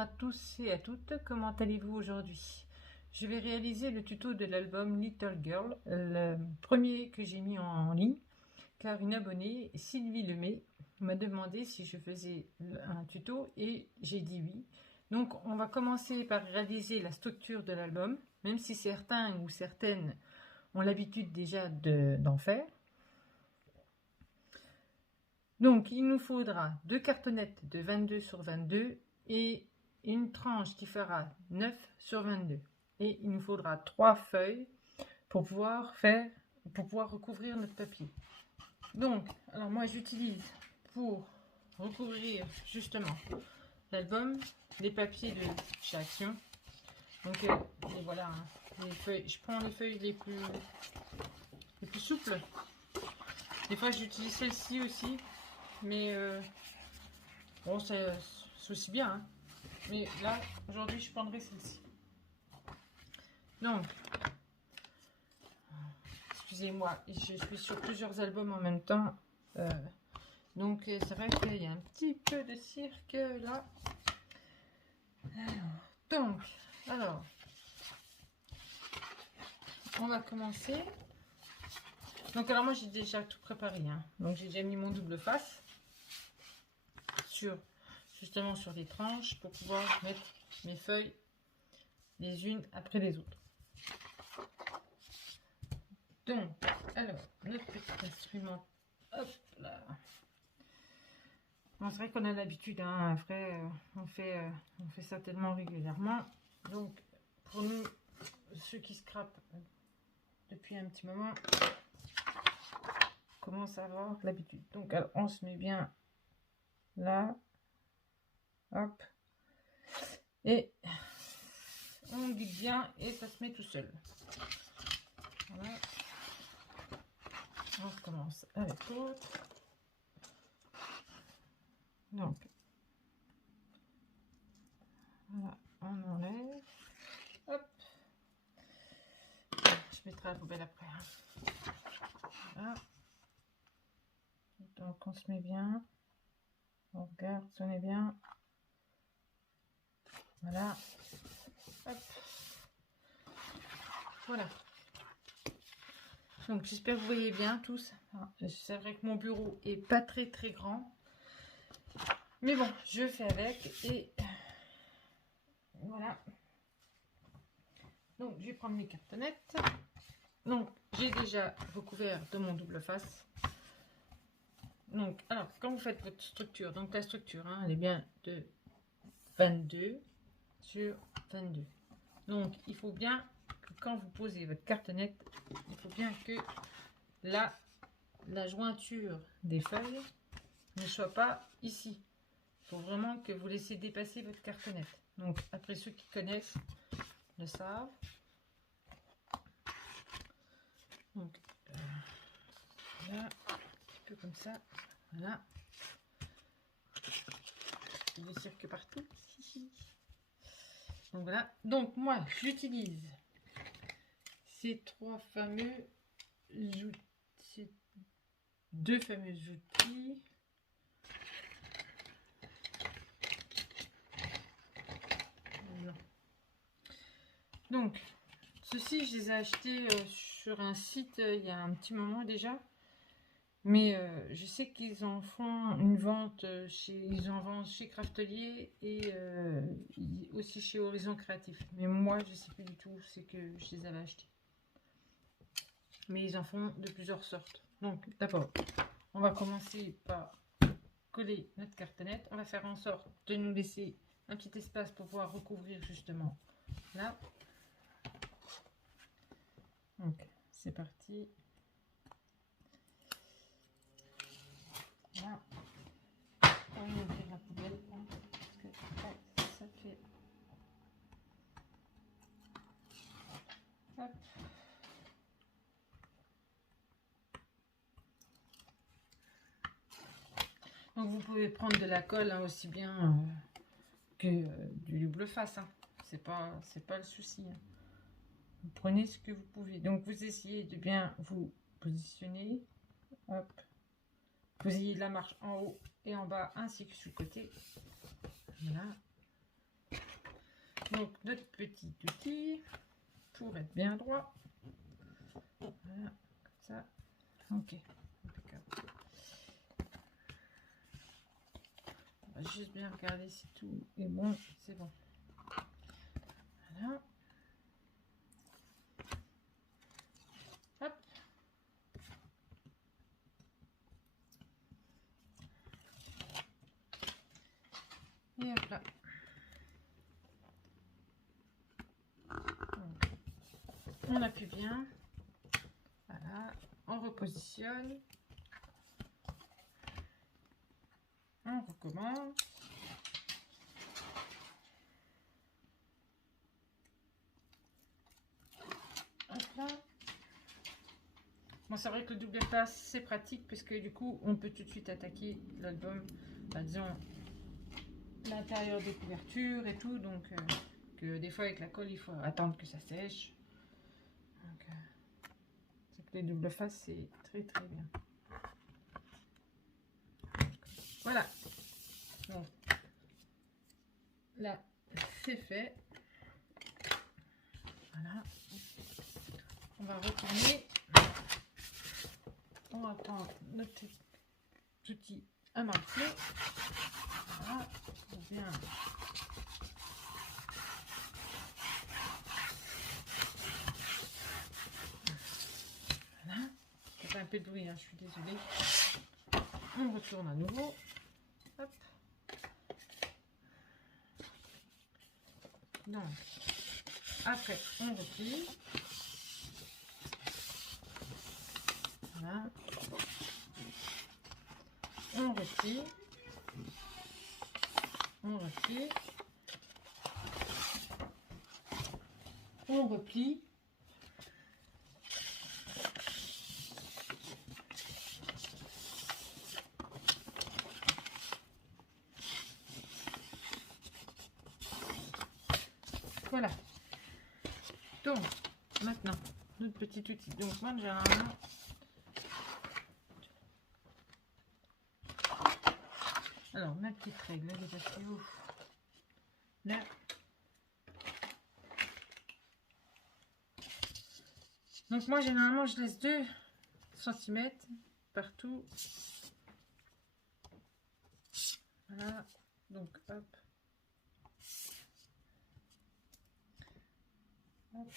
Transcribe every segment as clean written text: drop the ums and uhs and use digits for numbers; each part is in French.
à tous et à toutes, comment allez-vous aujourd'hui? Je vais réaliser le tuto de l'album Little Girl, le premier que j'ai mis en ligne, car une abonnée, Sylvie Lemay, m'a demandé si je faisais un tuto et j'ai dit oui. Donc on va commencer par réaliser la structure de l'album, même si certains ou certaines ont l'habitude déjà d'en faire. Donc il nous faudra deux cartonnettes de 22 sur 22 et une tranche qui fera 9 sur 22. Et il nous faudra 3 feuilles pour pouvoir recouvrir notre papier. Donc, alors moi j'utilise pour recouvrir justement l'album les papiers de chez Action. Donc voilà, hein, les feuilles, je prends les feuilles les plus souples. Des fois j'utilise celle-ci aussi, mais bon c'est aussi bien. Hein. Mais là aujourd'hui je prendrai celle-ci. Donc, excusez-moi, je suis sur plusieurs albums en même temps. Donc c'est vrai qu'il y a un petit peu de cirque là. Alors, on va commencer. Donc alors moi j'ai déjà tout préparé. Hein. Donc j'ai déjà mis mon double face justement sur les tranches pour pouvoir mettre mes feuilles les unes après les autres. Donc, alors, notre petit instrument, hop là. Bon, c'est vrai qu'on a l'habitude, hein, après, on fait ça tellement régulièrement. Donc, pour nous, ceux qui scrapent depuis un petit moment, commencent à avoir l'habitude. Donc, alors, on se met bien là, hop, et on guide bien et ça se met tout seul. Voilà. On recommence avec l'autre. Donc, voilà, on enlève. Hop. Je mettrai la poubelle après. Hein. Voilà. Donc, on se met bien. On regarde si on est bien. Voilà. Hop. Voilà. Donc, j'espère que vous voyez bien tous. C'est vrai que mon bureau est pas très grand. Mais bon, je fais avec et voilà. Donc, je vais prendre mes cartonnettes. Donc, j'ai déjà recouvert de mon double face. Donc, alors, quand vous faites votre structure, donc la structure, hein, elle est bien de 22 sur 22. Donc, il faut bien que quand vous posez votre cartonnette, il faut bien que la jointure des feuilles ne soit pas ici. Il faut vraiment que vous laissiez dépasser votre cartonnette. Donc, après ceux qui connaissent le savent. Donc, là, un petit peu comme ça. Voilà. Des cirques partout. Donc voilà. Donc moi, j'utilise ces deux fameux outils. Non. Donc, ceux-ci, je les ai achetés sur un site il y a un petit moment déjà. Mais je sais qu'ils en font une vente ils en vendent chez Craftelier et aussi chez Horizon Créatif. Mais moi, je ne sais plus du tout, c'est que je les avais achetés. Mais ils en font de plusieurs sortes. Donc, d'abord, on va commencer par coller notre cartonnette. On va faire en sorte de nous laisser un petit espace pour pouvoir recouvrir justement là. Donc, c'est parti. Voilà. On va ouvrir la poubelle hein, parce que ça fait. Hop. Donc vous pouvez prendre de la colle hein, aussi bien que du double face. Hein. C'est pas le souci. Hein. Vous prenez ce que vous pouvez. Donc vous essayez de bien vous positionner. Hop. Vous ayez la marche en haut et en bas ainsi que sur le côté. Voilà. Donc notre petit outil pour être bien droit. Voilà, comme ça. Ok. Impeccable. On va juste bien regarder si tout est bon. C'est bon. Voilà. Hop. Et hop là. Donc, on appuie bien. Voilà. On repositionne. On recommence. Hop là. Bon, c'est vrai que le double face, c'est pratique parce que du coup, on peut tout de suite attaquer l'album, bah, disons, l'intérieur des couvertures et tout. Donc, que des fois, avec la colle, il faut attendre que ça sèche. Donc, c'est que les double faces, c'est très très bien. Voilà. Donc, là, c'est fait. Voilà. On va retourner. On va prendre notre outil à marquer. Voilà. Pour bien. Voilà. Ça fait un peu de bruit, hein, je suis désolée. On retourne à nouveau. Hop. Donc, après, on replie. Voilà. On replie. On replie. On replie. Voilà. Donc, maintenant, notre petit outil. Donc, moi, généralement, alors, ma petite règle, elle est passée où? Là. Donc, moi, généralement, je laisse 2 cm partout. Voilà. Donc, hop. Hop.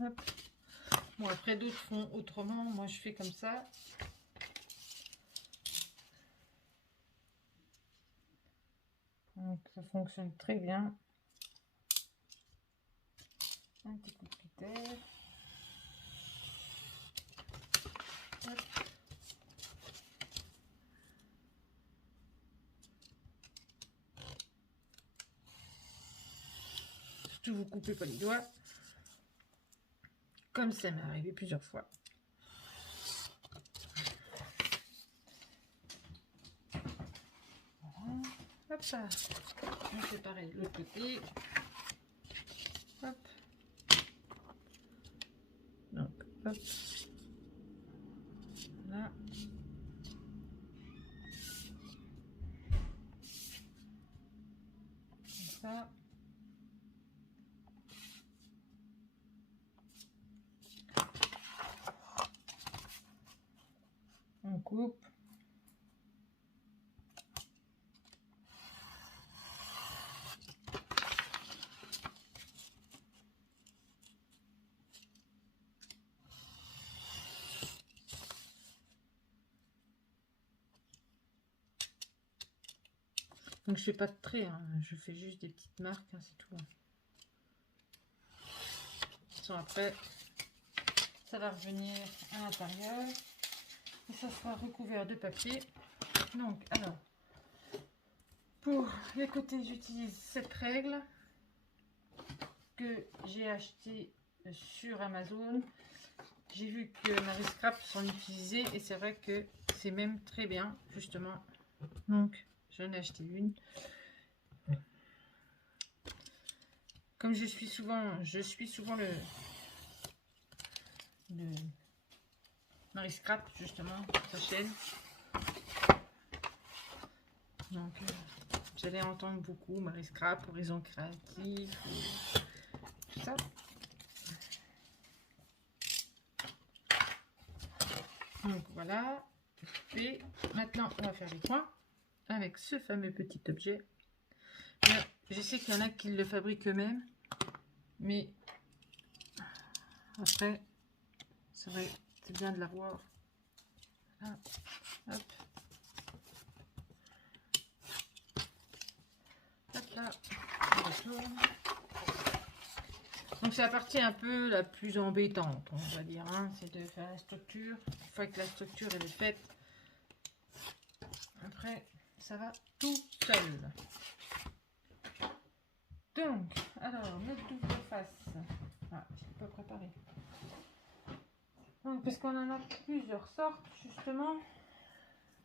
Hop. Bon, après, d'autres font autrement. Moi, je fais comme ça. Donc, ça fonctionne très bien. Un petit coup de cutter. Hop. Surtout, vous coupez pas les doigts. Comme ça m'est arrivé plusieurs fois. Voilà. Hop ça. On fait pareil de l'autre côté. Hop. Donc, hop. Voilà. Comme ça. On coupe. Donc je fais pas de traits, hein. Je fais juste des petites marques, hein, c'est tout. Après, ça va revenir à l'intérieur et ça sera recouvert de papier. Donc, alors, pour les côtés, j'utilise cette règle que j'ai achetée sur Amazon. J'ai vu que Marie Scrap s'en utilisait et c'est vrai que c'est même très bien, justement. Donc, j'en ai acheté une. Comme je suis souvent le Marie Scrap, justement, sa chaîne. Donc, Vous allez entendre beaucoup Marie Scrap, Horizon Créatif, tout ça. Donc voilà. Et maintenant, on va faire les coins avec ce fameux petit objet. Là, je sais qu'il y en a qui le fabriquent eux-mêmes, mais après, c'est vrai, c'est bien de l'avoir. Voilà. Hop. Hop là. On retourne. Donc c'est la partie un peu la plus embêtante, on va dire, hein, c'est de faire la structure. Une fois que la structure elle est faite, après ça va tout seul. Donc, alors notre double face, ah, je l'ai pas préparé. Donc parce qu'on en a plusieurs sortes justement.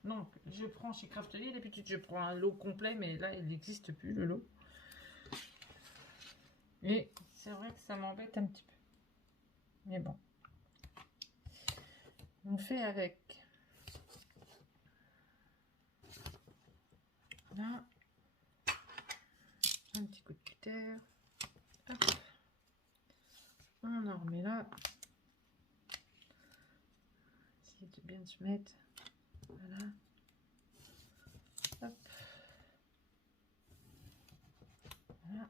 Donc je prends chez Craftelier, d'habitude je prends un lot complet, mais là il n'existe plus le lot. Et c'est vrai que ça m'embête un petit peu. Mais bon. On fait avec. Là. Un petit coup de cutter. Hop. On en remet là. Essayer de bien se mettre. Voilà. Hop. Voilà.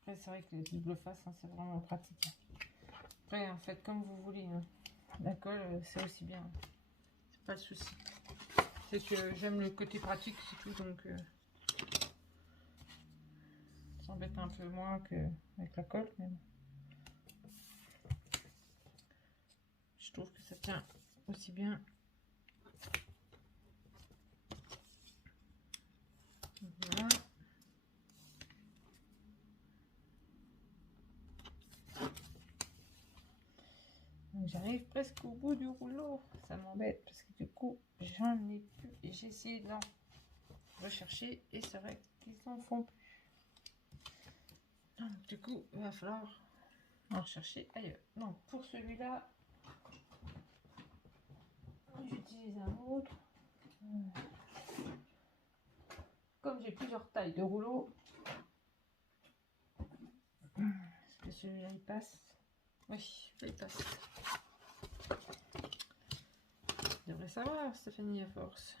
Après, c'est vrai que le double face, hein, c'est vraiment pratique. Après, en fait, comme vous voulez. Hein. La colle, c'est aussi bien. C'est pas le souci. C'est que j'aime le côté pratique, c'est tout. Donc, ça embête un peu moins qu'avec la colle. Mais bon. Je trouve que ça tient aussi bien. Voilà. J'arrive presque au bout du rouleau. Ça m'embête parce que du coup, j'en ai plus. Et j'ai essayé d'en rechercher et c'est vrai qu'ils s'en font plus. Donc, du coup, il va falloir en rechercher ailleurs. Donc, pour celui-là, j'utilise un autre. Comme j'ai plusieurs tailles de rouleau, est-ce que celui-là il passe? Oui, il passe. Tu devrais savoir, Stéphanie, à force.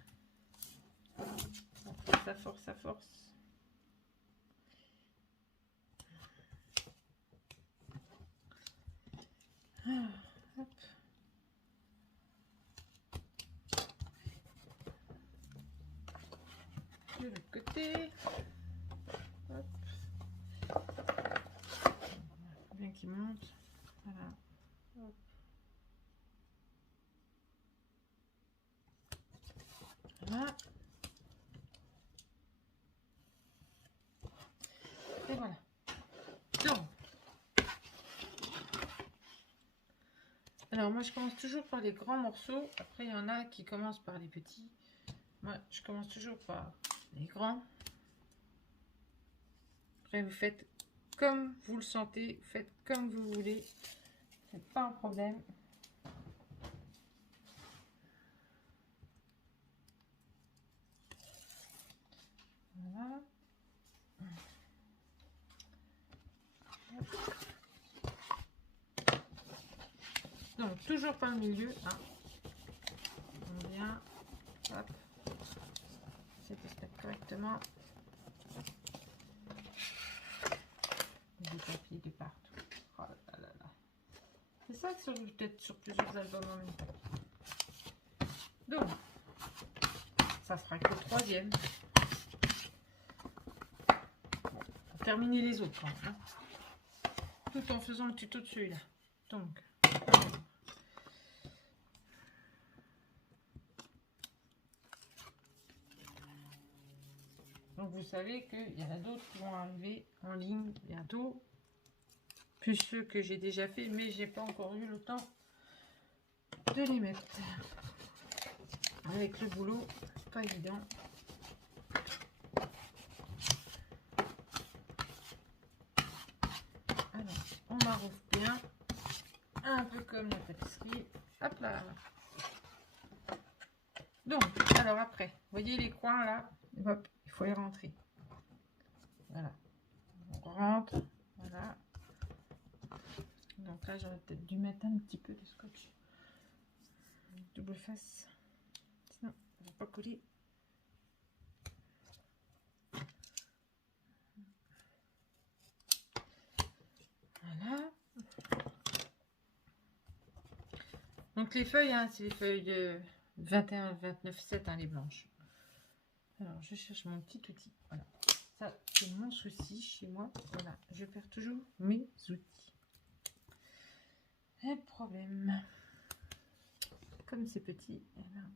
À force, à force. Ah, hop. De l'autre côté. Hop. Faut bien qu'il monte. Voilà. Hop. Voilà. Et voilà. Donc. Alors moi je commence toujours par les grands morceaux. Après il y en a qui commencent par les petits. Moi je commence toujours par les grands. Après vous faites comme vous le sentez. Vous faites comme vous voulez. C'est pas un problème. Voilà. Donc toujours par le milieu. Hein. On vient. Hop. C'est de se mettre correctement. Des papiers de partout. Oh là là là. C'est ça que ça joue peut-être sur plusieurs albums en même temps. Donc, ça sera que le troisième. Bon, pour terminer les autres, hein. Tout en faisant le tuto de celui-là. Donc, vous savez qu'il y en a d'autres qui vont arriver en ligne bientôt. Plus ceux que j'ai déjà fait, mais j'ai pas encore eu le temps de les mettre. Avec le boulot, pas évident. Alors, on m'arrose bien. Un peu comme la tapisserie. Hop là. Donc, alors après, vous voyez les coins là, hop, il faut les rentrer. Voilà. On rentre, voilà. Donc là, j'aurais peut-être dû mettre un petit peu de scotch. Double face. Sinon, ça ne va pas coller. Voilà. Donc les feuilles, hein, c'est les feuilles 21, 29, 7, hein, les blanches. Alors, je cherche mon petit outil. Voilà. Ça, c'est mon souci chez moi. Voilà, je perds toujours mes outils. Et problème. Comme c'est petit, eh ben,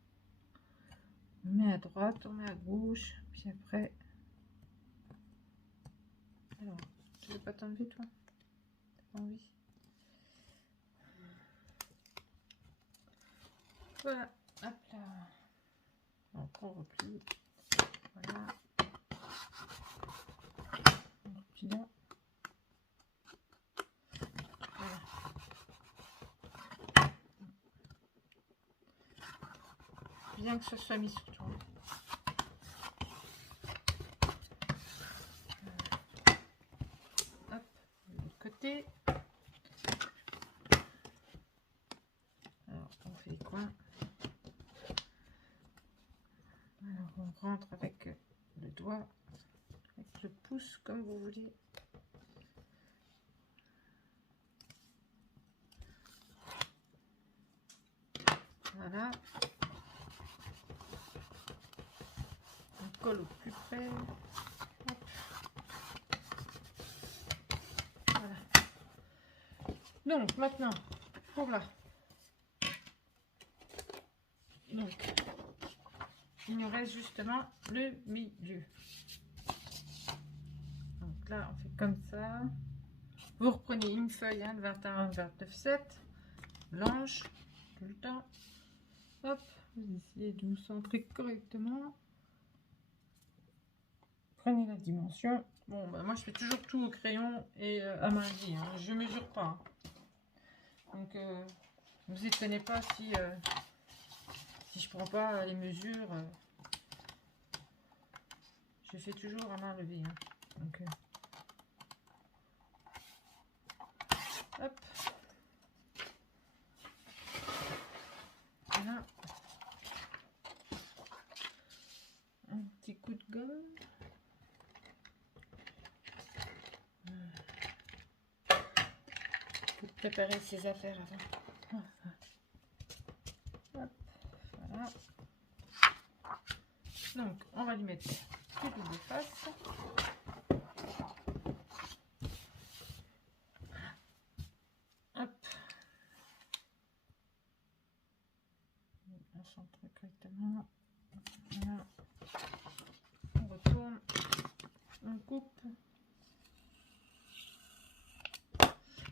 on met à droite, on met à gauche, puis après. Alors, tu veux pas t'enlever, toi? T'as pas envie? Voilà, hop là. Donc, on replie. Voilà. On replie là. Voilà. Bien que ce soit mis sur toi. Hop, de l'autre côté. Alors, on fait les coins. Alors, on rentre avec le doigt, avec le pouce, comme vous voulez. Voilà. On colle au plus près. Hop. Voilà. Donc, maintenant, pour là. Donc, il nous reste justement le milieu. Donc là, on fait comme ça. Vous reprenez une feuille, hein, de 21, 29, 7, blanche, tout le temps. Hop, vous essayez de vous centrer correctement. Prenez la dimension. Bon, bah, moi je fais toujours tout au crayon et à main liée, hein. Je mesure pas. Hein. Donc, ne vous étonnez pas si je prends pas les mesures. Je fais toujours à main levée. Hein. Donc, hop. Voilà. Un petit coup de gomme. Il faut préparer ses affaires avant. Hop. Voilà. Donc, on va lui mettre tout double face. Hop. On centre correctement. Voilà. On retourne. On coupe.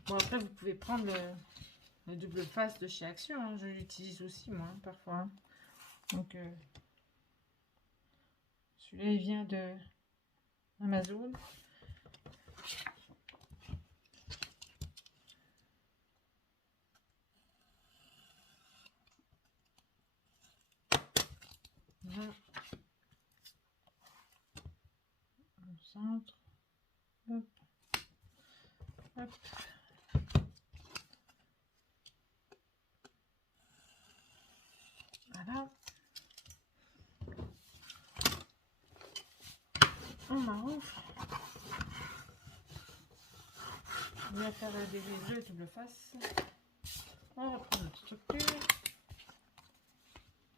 Bon, après, vous pouvez prendre le double face de chez Action. Hein. Je l'utilise aussi, moi, hein, parfois. Hein. Donc, celui-là, il vient de Amazon. Voilà. On centre. Hop. Hop. Voilà. On arrange. On va faire le double face. On reprend notre structure.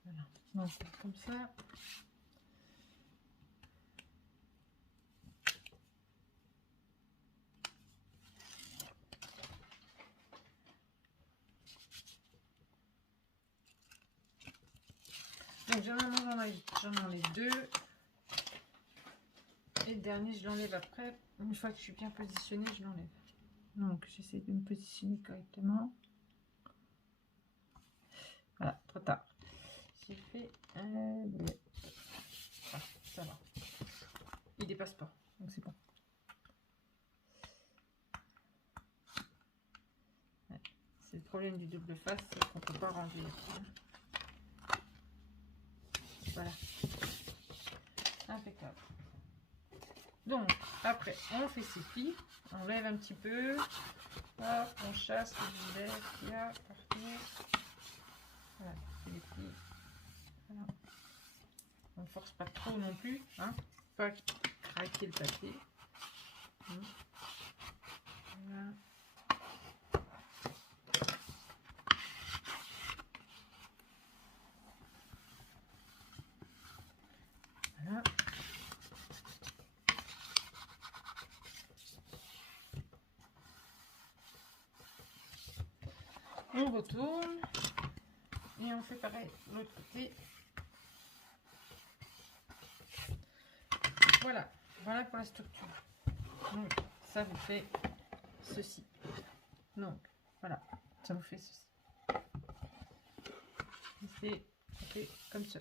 Voilà. Donc, comme ça. Donc, généralement, j'en enlève deux. Et le dernier, je l'enlève après. Une fois que je suis bien positionnée, je l'enlève. Donc, j'essaie de me positionner correctement. Voilà, trop tard. J'ai fait un... Ah, ça va. Il dépasse pas, donc c'est bon. Ouais. C'est le problème du double face, c'est qu'on ne peut pas ranger. Voilà. Impeccable. Donc, après, on fait ses plis. On lève un petit peu. Hop, on chasse le gilet qu'il y a partout. Voilà, les plis. Voilà. On ne force pas trop non plus. Hein, pas craquer le papier. Voilà. Voilà. On retourne et on fait pareil de l'autre côté. Voilà, voilà pour la structure. Donc ça vous fait ceci. Donc voilà, ça vous fait ceci. C'est comme ça.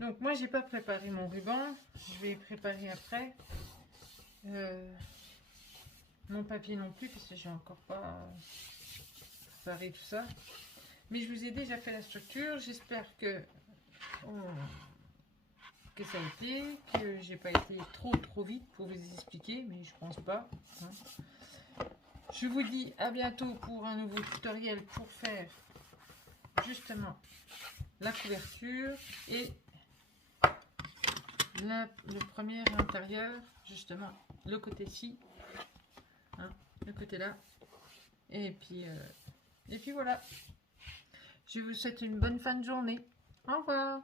Donc moi j'ai pas préparé mon ruban, je vais préparer après. Mon papier non plus parce que j'ai encore pas préparé tout ça. Mais je vous ai déjà fait la structure. J'espère que ça a été, que j'ai pas été trop vite pour vous expliquer, mais je pense pas. Hein. Je vous dis à bientôt pour un nouveau tutoriel pour faire justement la couverture et le premier intérieur, justement le côté-ci, hein, le côté là, et puis voilà. Je vous souhaite une bonne fin de journée. Au revoir.